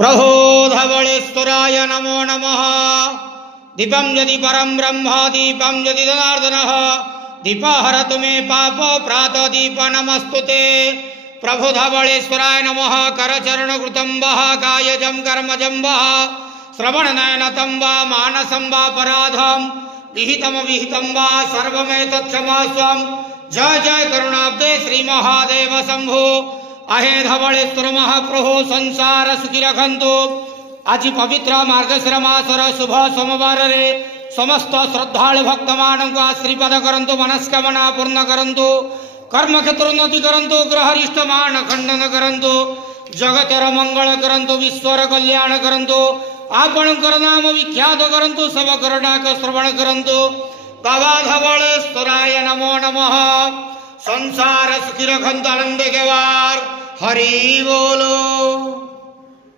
प्रभो धवळेश्वराय नमो नमः। दीपं यदि परं ब्रह्म दीपं यदि जनार्दनः दीपहरतु मे पापो प्रातः दीप नमस्तुते। प्रभु धवळेश्वराय नमः। करचरणकृतं वः कायजं कर्मजं वः श्रवणनयनतं वा मानसं वा पराधं विहितं वा सर्वमेतत्क्षमास्वं। जय जय करुणाब्दे श्री महादेव शंभो। आहे धवळेश्वर महाप्रभु संसार सुखी रखंतु। आज पवित्र मार्गशीर मासर शुभ सोमवार रे समस्त श्रद्धालु भक्त मानक आशीर्वाद करंतु, मनस्कामना पूर्ण करंतु, कर्म क्षेत्र उन्नति करंतु, ग्रहरिष्ट मान खंडन करंतु, जगतर मंगल करंतु, विश्वर कल्याण करंतु, आपणकर नाम विख्यात करंतु, सब कर डाक श्रवण करंतु। बाबा धवळेश्वराय नमो नमः। संसार सुखी रखंतु, आनंद के वार हरि बोलो।